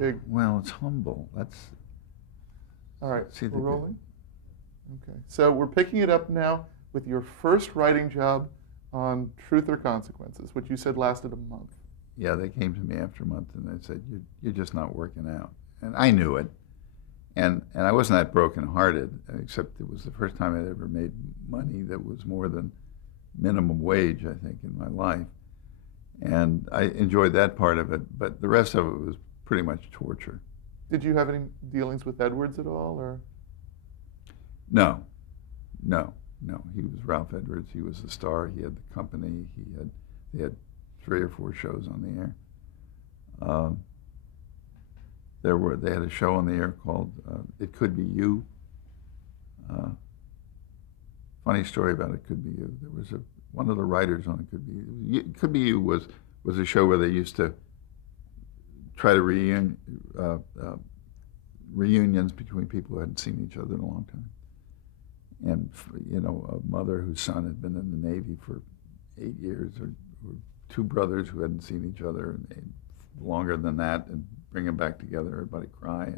big. Well, it's humble. That's All right, see the we're good. rolling. Okay, so we're picking it up now with your first writing job on Truth or Consequences, which you said lasted a month. Yeah, they came to me after a month and they said, you're just not working out. And I knew it. And I wasn't that brokenhearted, except it was the first time I'd ever made money that was more than minimum wage, I think, in my life. And I enjoyed that part of it, but the rest of it was pretty much torture. Did you have any dealings with Edwards at all, or? No, no, no. He was Ralph Edwards. He was the star. He had the company. They had 3 or 4 shows on the air. They had a show on the air called It Could Be You. Funny story about It Could Be You. There was one of the writers on It Could Be You. It Could Be You was a show where they used to try to reunions between people who hadn't seen each other in a long time. And a mother whose son had been in the Navy for 8 years, or 2 brothers who hadn't seen each other longer than that, and bring them back together. Everybody cry,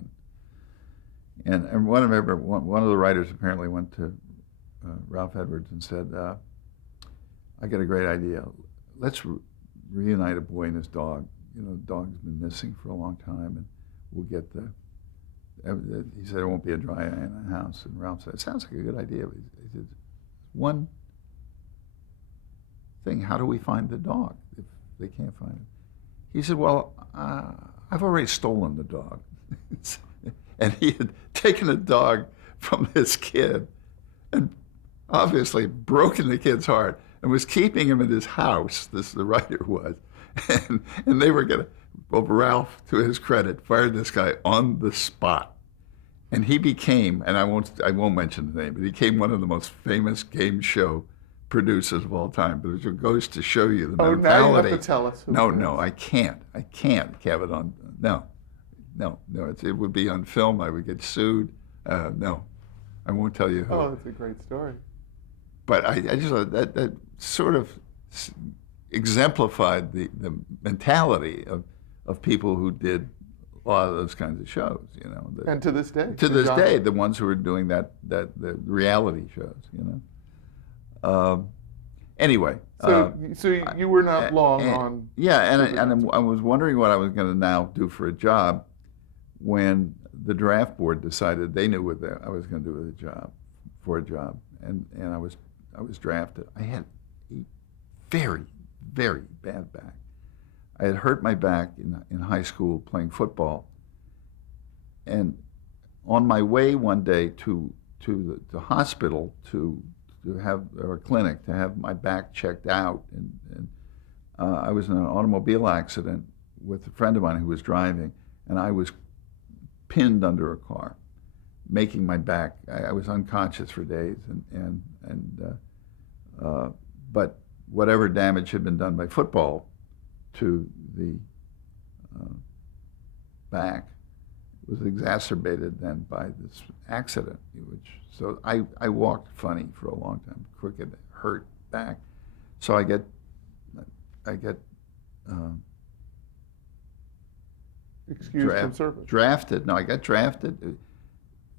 and one of the writers apparently went to Ralph Edwards and said, "I got a great idea. Let's reunite a boy and his dog. The dog's been missing for a long time, and we'll get the." He said, "There won't be a dry eye in the house." And Ralph said, "It sounds like a good idea." But he said, "One thing: how do we find the dog if they can't find it?" He said, "Well, I've already stolen the dog." And he had taken a dog from this kid and obviously broken the kid's heart and was keeping him in his house, the writer was. And they were going to, well, Ralph, to his credit, fired this guy on the spot. And he became, and I won't mention the name, but he became one of the most famous game show producers of all time. But it goes to show you the mentality. Now you have to tell us. No, I can't have it on. No. It would be on film. I would get sued. No, I won't tell you who. Oh, that's a great story. But I just thought that sort of exemplified the mentality of people who did a lot of those kinds of shows. And to this day. To this day, the ones who are doing the reality shows. Anyway. So you were not long on. Yeah, and I was wondering what I was going to now do for a job when the draft board decided they knew what I was going to do for a job, and I was drafted. I had a very, very bad back. I had hurt my back in high school playing football, and on my way one day to the hospital to have, or clinic, to have my back checked out, and I was in an automobile accident with a friend of mine who was driving, and I was pinned under a car, making my back. I was unconscious for days, but whatever damage had been done by football to the back was exacerbated then by this accident, so I walked funny for a long time, crooked, hurt back. So I get excused from service. Drafted. No, I got drafted.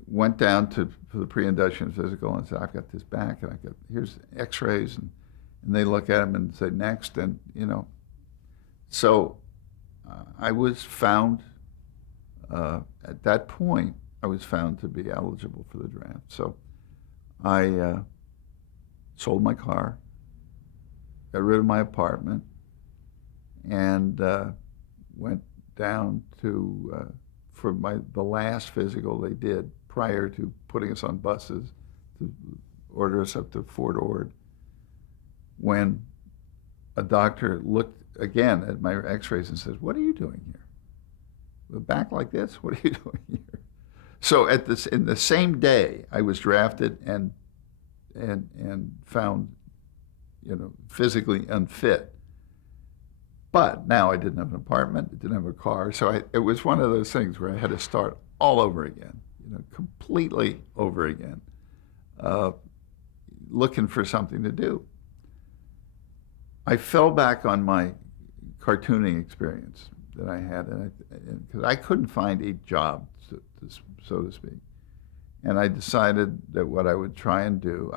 Went down for the pre-induction physical and said, "I've got this back, and here's X-rays," and they look at them and say, "Next," and so I was found. At that point, I was found to be eligible for the draft. So I sold my car, got rid of my apartment, and went down to for the last physical they did prior to putting us on buses to order us up to Fort Ord, when a doctor looked again at my x-rays and says, "What are you doing here? With a back like this? What are you doing here?" So in the same day, I was drafted and found, physically unfit. But now I didn't have an apartment, I didn't have a car, so it was one of those things where I had to start all over again, completely over again, looking for something to do. I fell back on my cartooning experience that I had, because I couldn't find a job, so to speak. And I decided that what I would try and do,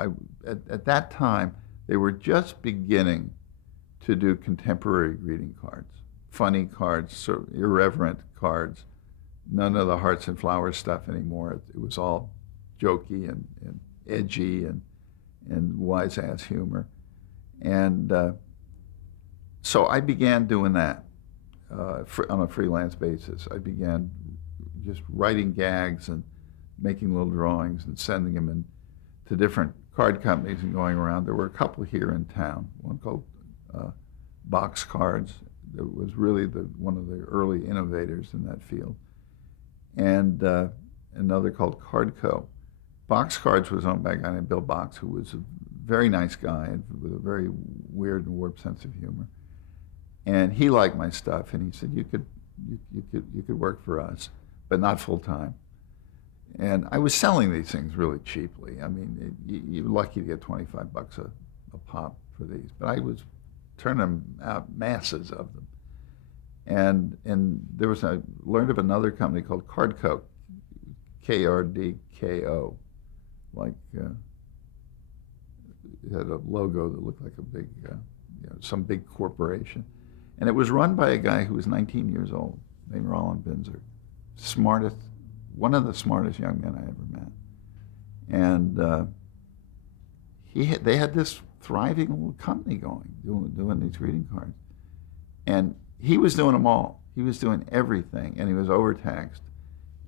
at that time, they were just beginning to do contemporary greeting cards, funny cards, sort of irreverent cards, none of the hearts and flowers stuff anymore. It was all jokey and edgy and wise-ass humor. And so I began doing that on a freelance basis. I began just writing gags and making little drawings and sending them in to different card companies and going around. There were a couple here in town, one called Box Cards, that was really one of the early innovators in that field, and another called Cardco. Box Cards was owned by a guy named Bill Box, who was a very nice guy with a very weird and warped sense of humor. And he liked my stuff, and he said, you could work for us, but not full time. And I was selling these things really cheaply. I mean, you're lucky to get $25 a pop for these, but I was turning out masses of them. And I learned of another company called Cardco, Krdko, like it had a logo that looked like a big, some big corporation. And it was run by a guy who was 19 years old, named Allan. One of the smartest young men I ever met. And they had this thriving little company going, doing these greeting cards. And he was doing them all. He was doing everything, and he was overtaxed.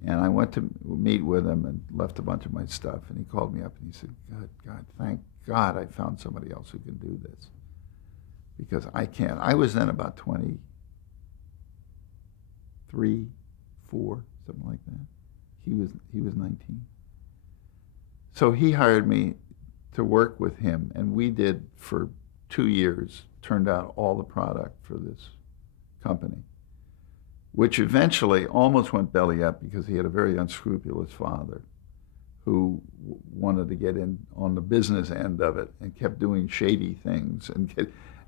And I went to meet with him and left a bunch of my stuff. And he called me up and he said, God, thank God I found somebody else who can do this. Because I can't. I was then about 23, 4, something like that. He was 19. So he hired me to work with him, and we did for 2 years, turned out all the product for this company, which eventually almost went belly up because he had a very unscrupulous father who wanted to get in on the business end of it and kept doing shady things and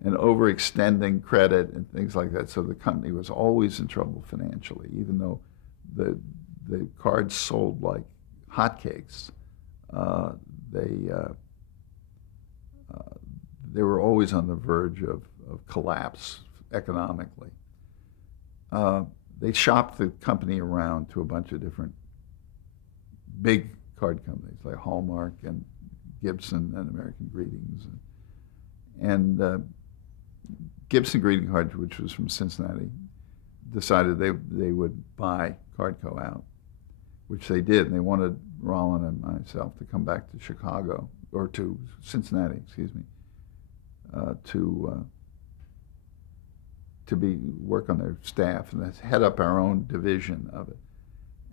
overextending credit and things like that. So the company was always in trouble financially, even though the cards sold like hotcakes. They were always on the verge of collapse economically. They shopped the company around to a bunch of different big card companies like Hallmark and Gibson and American Greetings. And Gibson Greeting Cards, which was from Cincinnati, decided they would buy Cardco out, which they did. And they wanted Allan and myself to come back to Chicago, or to Cincinnati, excuse me, to work on their staff and head up our own division of it.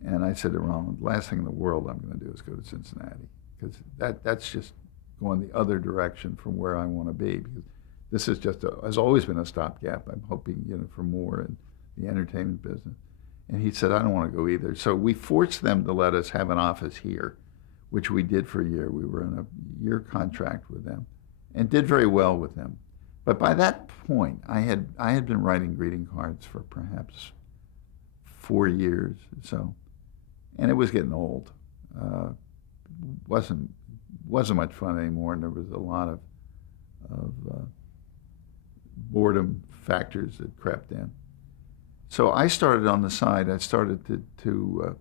And I said to Allan, the last thing in the world I'm going to do is go to Cincinnati, because that's just going the other direction from where I want to be, because this is has always been a stopgap. I'm hoping, for more in the entertainment business. And he said, I don't want to go either. So we forced them to let us have an office here, which we did for a year. We were in a year contract with them and did very well with them. But by that point, I had been writing greeting cards for perhaps 4 years or so, and it was getting old. Wasn't much fun anymore, and there was a lot of boredom factors that crept in. So I started on the side. I started to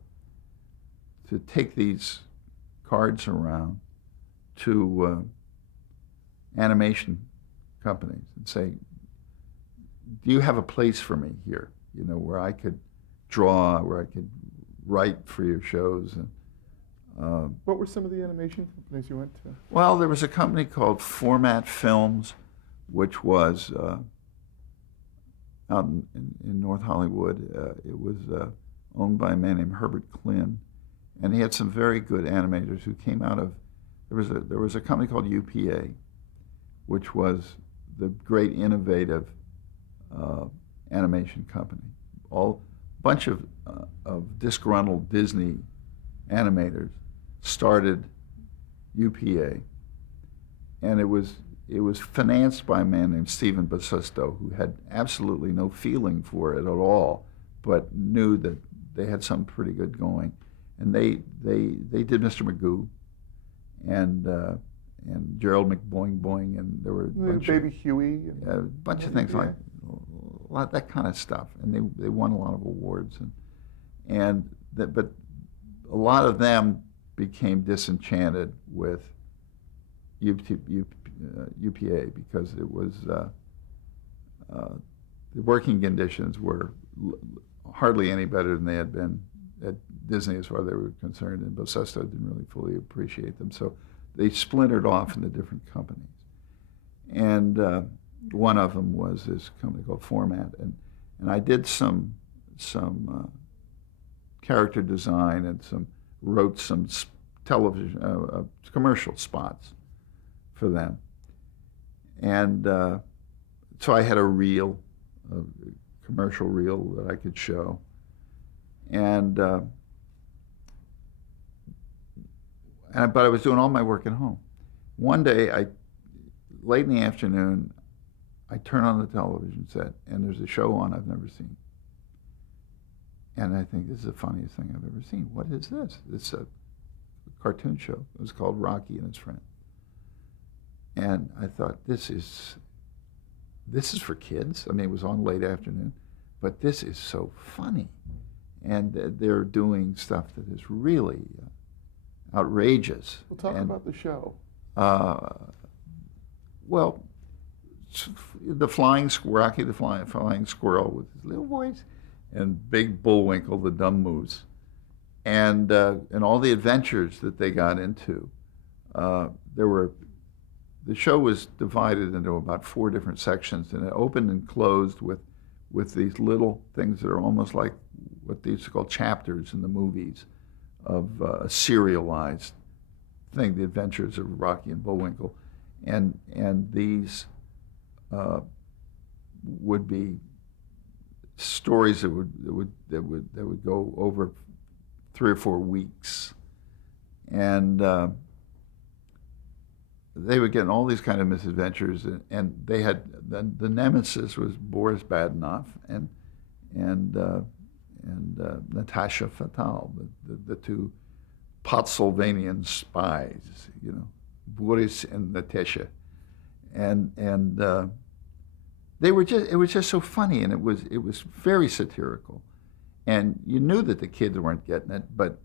take these cards around to animation companies and say, do you have a place for me here, where I could draw, where I could write for your shows? And what were some of the animation companies you went to? Well, there was a company called Format Films, which was out in North Hollywood. It was owned by a man named Herbert Klin, and he had some very good animators who came out of. There was a company called UPA, which was the great innovative animation company. A bunch of disgruntled Disney animators started UPA, and it was it was financed by a man named Stephen Basusto, who had absolutely no feeling for it at all, but knew that they had something pretty good going. And they did Mr. Magoo and Gerald McBoing Boing, and there were a bunch Baby Huey. a bunch of things like a lot that kind of stuff, and they won a lot of awards, but a lot of them became disenchanted with UPA because it was the working conditions were hardly any better than they had been at Disney as far as they were concerned, and Basusto didn't really fully appreciate them, so they splintered off into different companies. And one of them was this company called Format, and I did some character design and wrote some television commercial spots for them. And so I had a commercial reel that I could show. And but I was doing all my work at home. One day, late in the afternoon, I turn on the television set, and there's a show on I've never seen. And I think, this is the funniest thing I've ever seen. What is this? It's a cartoon show. It was called Rocky and His Friend. And I thought, this is for kids. I mean, it was on late afternoon, but this is so funny. And they're doing stuff that is really outrageous. We'll talk about the show. Well, Rocky the flying squirrel with his little voice, and Big Bullwinkle, the dumb moose, and all the adventures that they got into. The show was divided into about 4 different sections, and it opened and closed with these little things that are almost like what these are called chapters in the movies of a serialized thing, the adventures of Rocky and Bullwinkle, and these would be stories that would go over 3 or 4 weeks, and they would get in all these kind of misadventures, and they had the nemesis was Boris Badenov and Natasha Fatal, the 2 Potsylvanian spies, Boris and Natasha, and it was just so funny, and it was very satirical, and you knew that the kids weren't getting it, but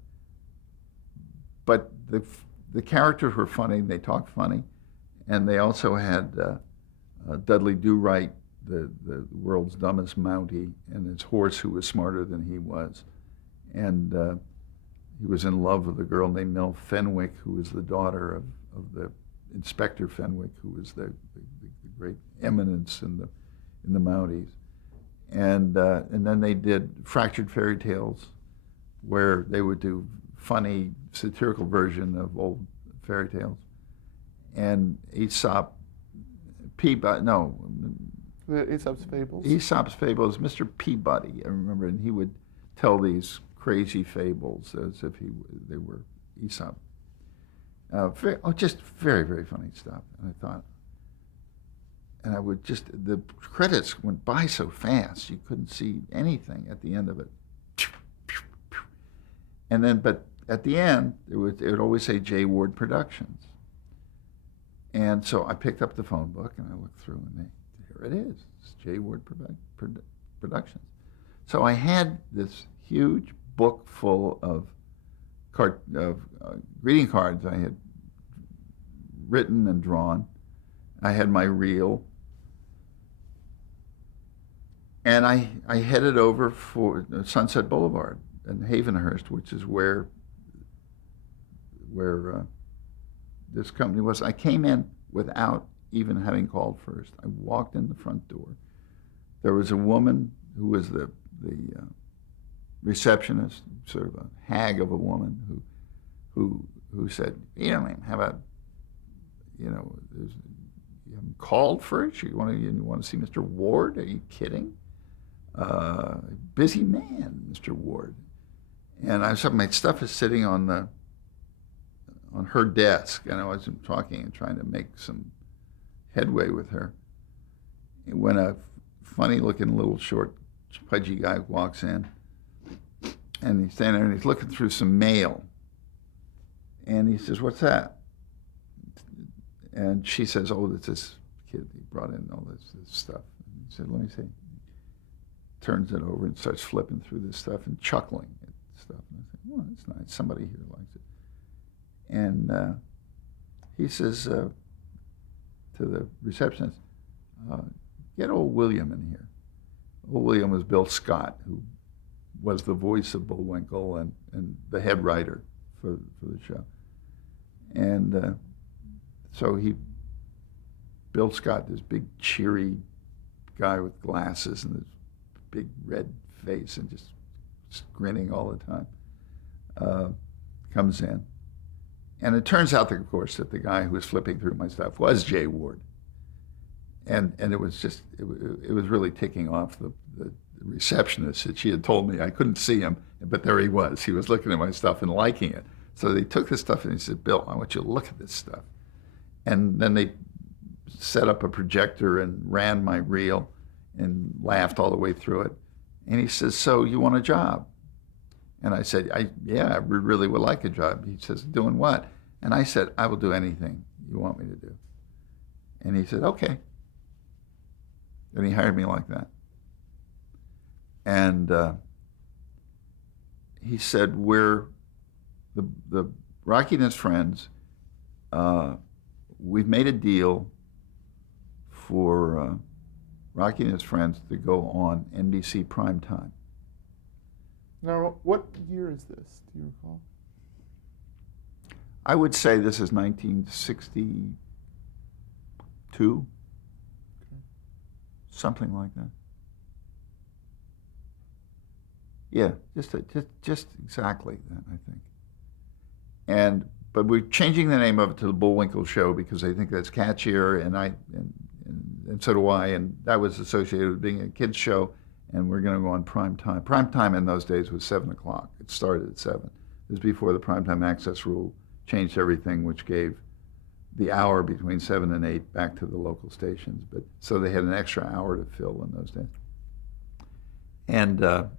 the characters were funny, they talked funny, and they also had Dudley Do-Right, the world's dumbest Mountie, and his horse who was smarter than he was, and he was in love with a girl named Nell Fenwick, who was the daughter of the Inspector Fenwick, who was the great eminence in the Mounties, and then they did Fractured Fairy Tales, where they would do funny satirical version of old fairy tales, and Aesop's Fables. Aesop's Fables, Mr. Peabody, I remember, and he would tell these crazy fables as if they were Aesop. Just very, very funny stuff. And I thought, and the credits went by so fast, you couldn't see anything at the end of it. And then, but at the end, it would always say J. Ward Productions. And so I picked up the phone book and I looked through, and here it is. It's J. Ward Productions. So I had this huge book full of greeting cards I had written and drawn. I had my reel. And I headed over for Sunset Boulevard and Havenhurst, which is where this company was. I came in without even having called first. I walked in the front door. There was a woman who was the receptionist, sort of a hag of a woman who said, you haven't called first? You want to see Mr. Ward? Are you kidding? Busy man, Mr. Ward. And my stuff is sitting on her desk, and I was talking and trying to make some headway with her when a funny-looking little short, pudgy guy walks in, and he's standing there and he's looking through some mail, and he says, "What's that?" And she says, "Oh, it's this kid. He brought in all this stuff." And he said, "Let me see." Turns it over and starts flipping through this stuff and chuckling at stuff. And I said, "Well, that's nice. Somebody here likes it." And he says to the receptionist, "Get old William in here." Old William was Bill Scott, who was the voice of Bullwinkle and the head writer for the show. And so Bill Scott, this big cheery guy with glasses and this big red face and just grinning all the time, comes in. And it turns out, of course, that the guy who was flipping through my stuff was Jay Ward. And it was just, it was really ticking off the receptionist that she had told me I couldn't see him, but there he was. He was looking at my stuff and liking it. So they took this stuff and he said, "Bill, I want you to look at this stuff." And then they set up a projector and ran my reel and laughed all the way through it. And he says, "So you want a job?" And I said, "Yeah, I really would like a job." He says, "Doing what?" And I said, "I will do anything you want me to do." And he said, "Okay." And he hired me like that. And he said, "We're the Rocky and his friends. We've made a deal for Rocky and his friends to go on NBC primetime." Now, what year is this? Do you recall? I would say this is 1962, something like that. Yeah, just exactly that, I think. But we're changing the name of it to the Bullwinkle Show because I think that's catchier, and so do I. And that was associated with being a kids show, and we're going to go on prime time. Prime time in those days was 7 o'clock. It started at 7. It was before the primetime access rule changed everything, which gave the hour between 7 and 8 back to the local stations. But so they had an extra hour to fill in those days. And the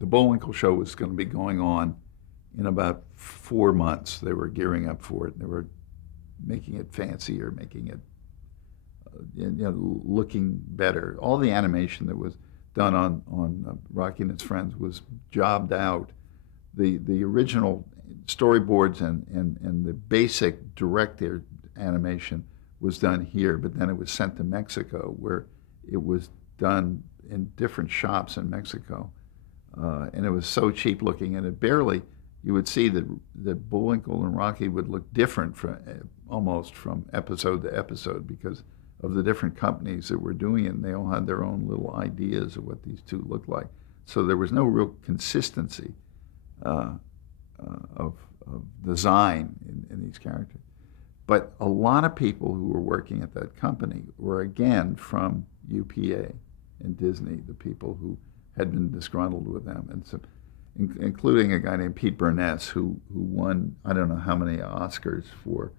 Bullwinkle Show was going to be going on in about 4 months. They were gearing up for it. They were making it fancier, making it looking better. All the animation that was done on Rocky and Its Friends was jobbed out. The original storyboards and the basic director animation was done here, but then it was sent to Mexico, where it was done in different shops in Mexico. And it was so cheap looking, and it barely, you would see that Bullwinkle and Rocky would look different almost from episode to episode because of the different companies that were doing it, and they all had their own little ideas of what these two looked like. So there was no real consistency of design in these characters. But a lot of people who were working at that company were, again, from UPA and Disney, the people who had been disgruntled with them, and so, including a guy named Pete Burness, who won I don't know how many Oscars for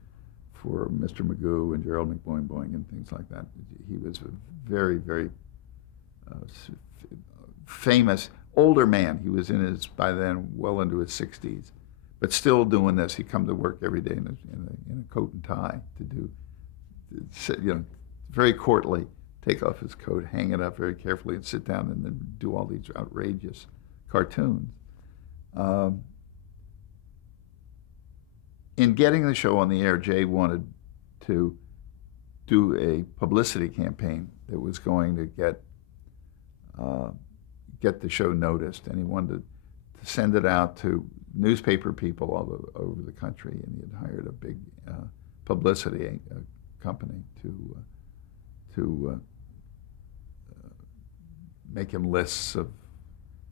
Mr. Magoo and Gerald McBoing Boing and things like that. He was a very, very famous older man. He was by then well into his 60s, but still doing this. He'd come to work every day in a coat and tie very courtly, take off his coat, hang it up very carefully, and sit down and then do all these outrageous cartoons. In getting the show on the air, Jay wanted to do a publicity campaign that was going to get the show noticed, and he wanted to send it out to newspaper people all over the country, and he had hired a big publicity company to make him lists of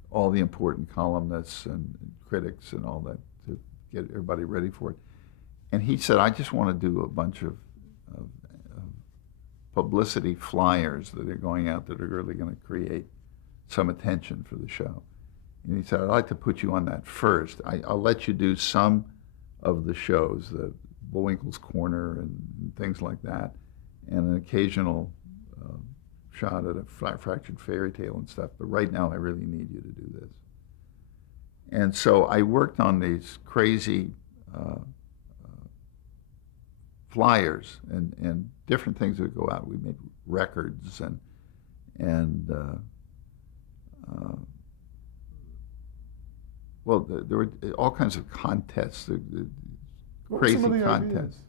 all the important columnists and critics and all that to get everybody ready for it. And he said, "I just want to do a bunch of publicity flyers that are going out that are really going to create some attention for the show." And he said, "I'd like to put you on that first. I'll let you do some of the shows, the Bullwinkle's Corner and things like that, and an occasional shot at a fractured fairy tale and stuff. But right now, I really need you to do this. And so I worked on these crazy flyers and different things that would go out. We made records and well, there were all kinds of contests, What were crazy some of the contests.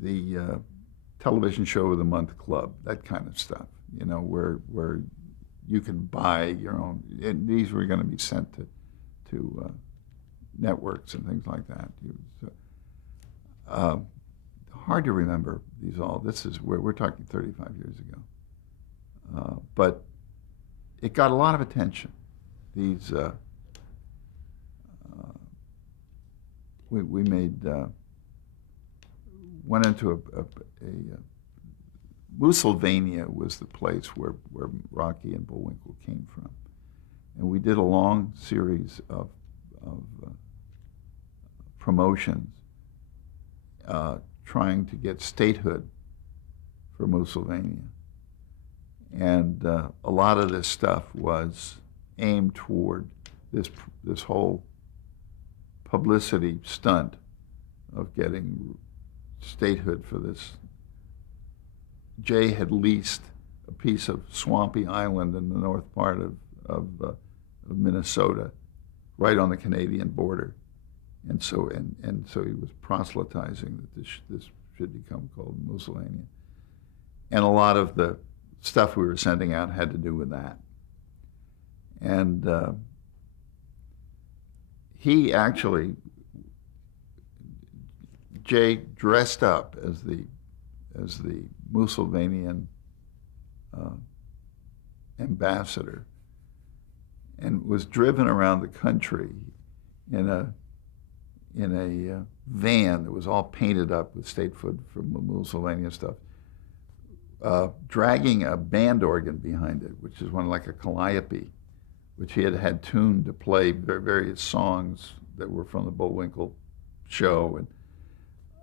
The television show of the month club, that kind of stuff, you know, where you can buy your own, and these were going to be sent to networks and things like that. Hard to remember these all. This is where we're talking 35 years ago. But it got a lot of attention. These, we made, went into a Musylvania was the place where Rocky and Bullwinkle came from. And we did a long series of promotions trying to get statehood for Musylvania. And a lot of this stuff was aimed toward this whole publicity stunt of getting statehood for this. Jay had leased a piece of swampy island in the north part of Minnesota, right on the Canadian border, and so he was proselytizing that this should become called Musylvania, and a lot of the stuff we were sending out had to do with that. And he actually, Jay dressed up as the Musylvanian ambassador and was driven around the country in a van that was all painted up with statehood for Musylvania stuff, dragging a band organ behind it, which is one like a calliope, which he had tuned to play various songs that were from the Bullwinkle show.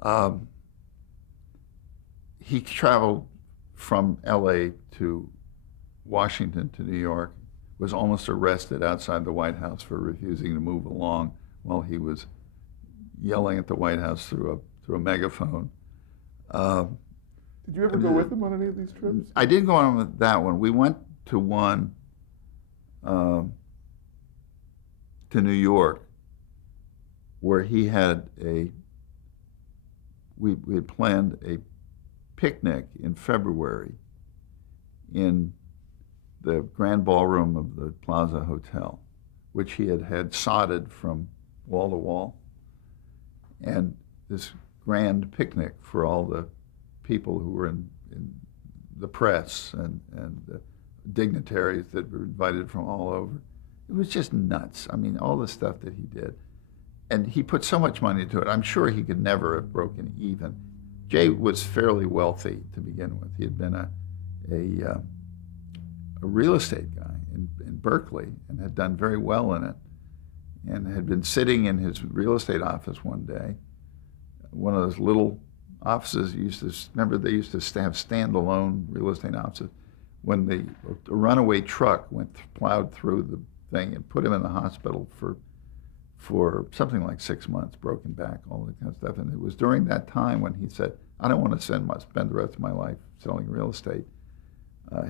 And he traveled from L.A. to Washington to New York, was almost arrested outside the White House for refusing to move along while he was yelling at the White House through a megaphone. Did you ever go with him on any of these trips? I didn't go on with that one. We went to one to New York where he had we had planned a picnic in February in the grand ballroom of the Plaza Hotel, which he had sodded from wall to wall, and this grand picnic for all the people who were in the press and dignitaries that were invited from all over. It was just nuts. I mean, all the stuff that he did. And he put so much money into it. I'm sure he could never have broken even. Jay was fairly wealthy to begin with. He had been a real estate guy in Berkeley and had done very well in it, and had been sitting in his real estate office one day, one of those little offices they used to have standalone real estate offices, when the runaway truck plowed through the thing and put him in the hospital for something like 6 months, broken back, all that kind of stuff. And it was during that time when he said, I don't want to spend the rest of my life selling real estate.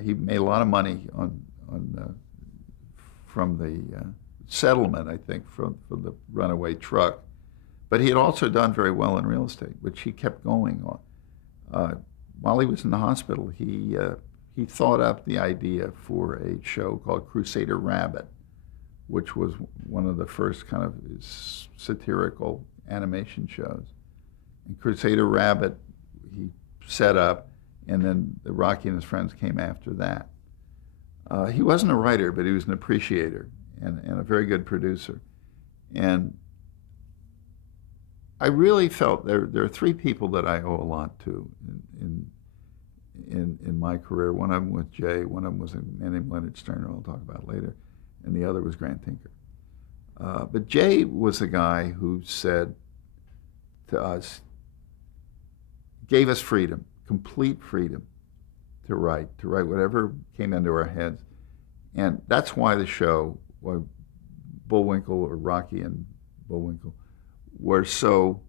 He made a lot of money from the settlement, I think, from the runaway truck. But he had also done very well in real estate, which he kept going on. While he was in the hospital, he thought up the idea for a show called Crusader Rabbit, which was one of the first kind of satirical animation shows. And Crusader Rabbit he set up, and then Rocky and his friends came after that. He wasn't a writer, but he was an appreciator and a very good producer. And I really felt there are three people that I owe a lot to in my career. One of them was Jay, one of them was a man named Leonard Stern, who I'll talk about later, and the other was Grant Tinker. But Jay was the guy who said to us, gave us freedom, complete freedom to write whatever came into our heads. And that's why the show, why Bullwinkle or Rocky and Bullwinkle were so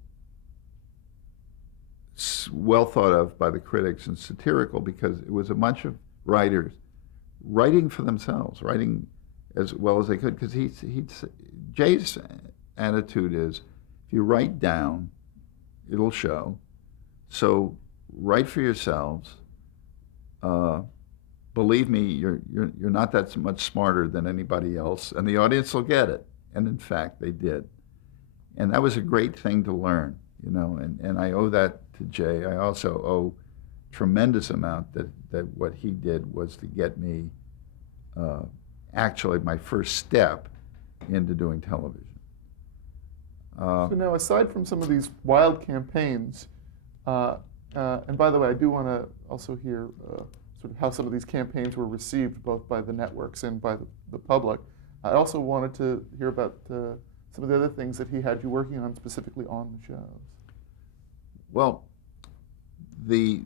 well thought of by the critics and satirical, because it was a bunch of writers writing for themselves, writing as well as they could. Because Jay's attitude is, if you write down, it'll show. So write for yourselves. Believe me, you're not that much smarter than anybody else, and the audience will get it. And in fact, they did. And that was a great thing to learn, you know. And I owe that to Jay. I also owe tremendous amount that what he did was to get me actually my first step into doing television. So now, aside from some of these wild campaigns, and by the way, I do want to also hear sort of how some of these campaigns were received both by the networks and by the public. I also wanted to hear about some of the other things that he had you working on specifically on the shows. Well, the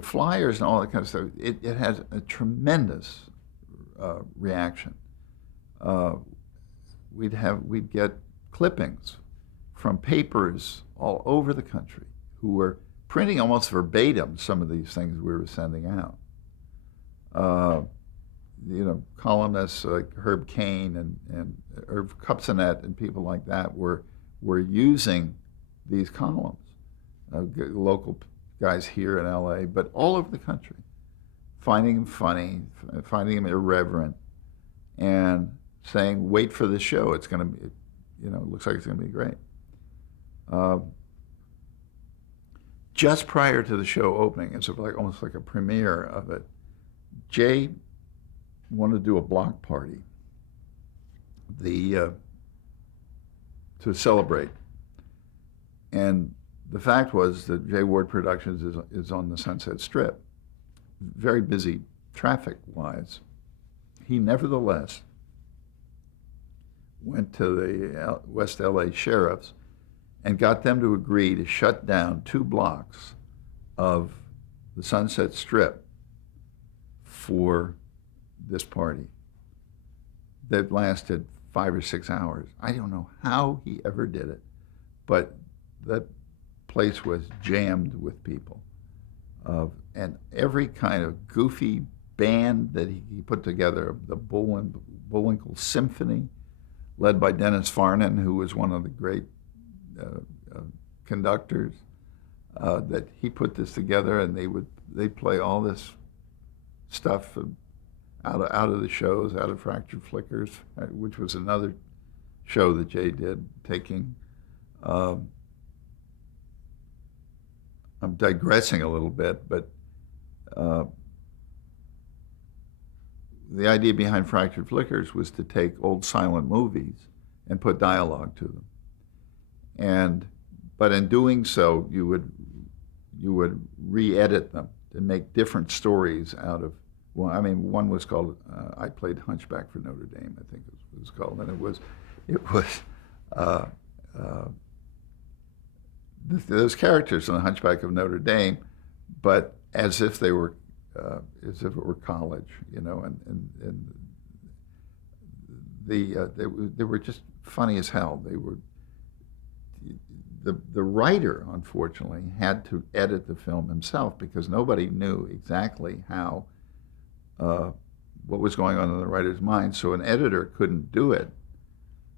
flyers and all that kind of stuff, it has a tremendous reaction. We'd get clippings from papers all over the country who were printing almost verbatim some of these things we were sending out. You know, columnists like Herb Cain and Irv Kupcinet and people like that were using these columns. Local guys here in LA, but all over the country, finding them funny, finding them irreverent, and saying, "Wait for the show. It's going to be, you know, it looks like it's going to be great." Just prior to the show opening, it's almost like a premiere of it, Jay wanted to do a block party to celebrate. And the fact was that Jay Ward Productions is on the Sunset Strip, very busy traffic-wise. He nevertheless went to the West LA sheriffs and got them to agree to shut down 2 blocks of the Sunset Strip for this party that lasted 5 or 6 hours. I don't know how he ever did it, but that place was jammed with people, and every kind of goofy band that he put together, the Bullwinkle Symphony, led by Dennis Farnan, who was one of the great conductors, that he put this together, and they'd play all this stuff out of the shows, out of Fractured Flickers, which was another show that Jay did, taking. I'm digressing a little bit, but the idea behind Fractured Flickers was to take old silent movies and put dialogue to them. But in doing so, you would re-edit them and make different stories out of. Well, I mean, one was called "I Played Hunchback for Notre Dame," I think it was called, and it was those characters in the Hunchback of Notre Dame, but as if they were as if it were college, you know, and they were just funny as hell. They were. The writer, unfortunately, had to edit the film himself because nobody knew exactly how what was going on in the writer's mind. So an editor couldn't do it,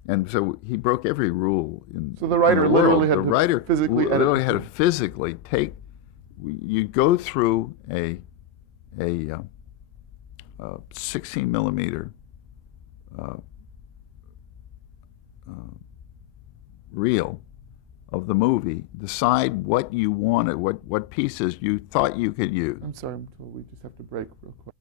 and so he broke every rule. So the writer literally had to physically edit. Literally had to physically take. You go through a 16 millimeter reel of the movie, decide what you wanted, what pieces you thought you could use. I'm sorry, we just have to break real quick.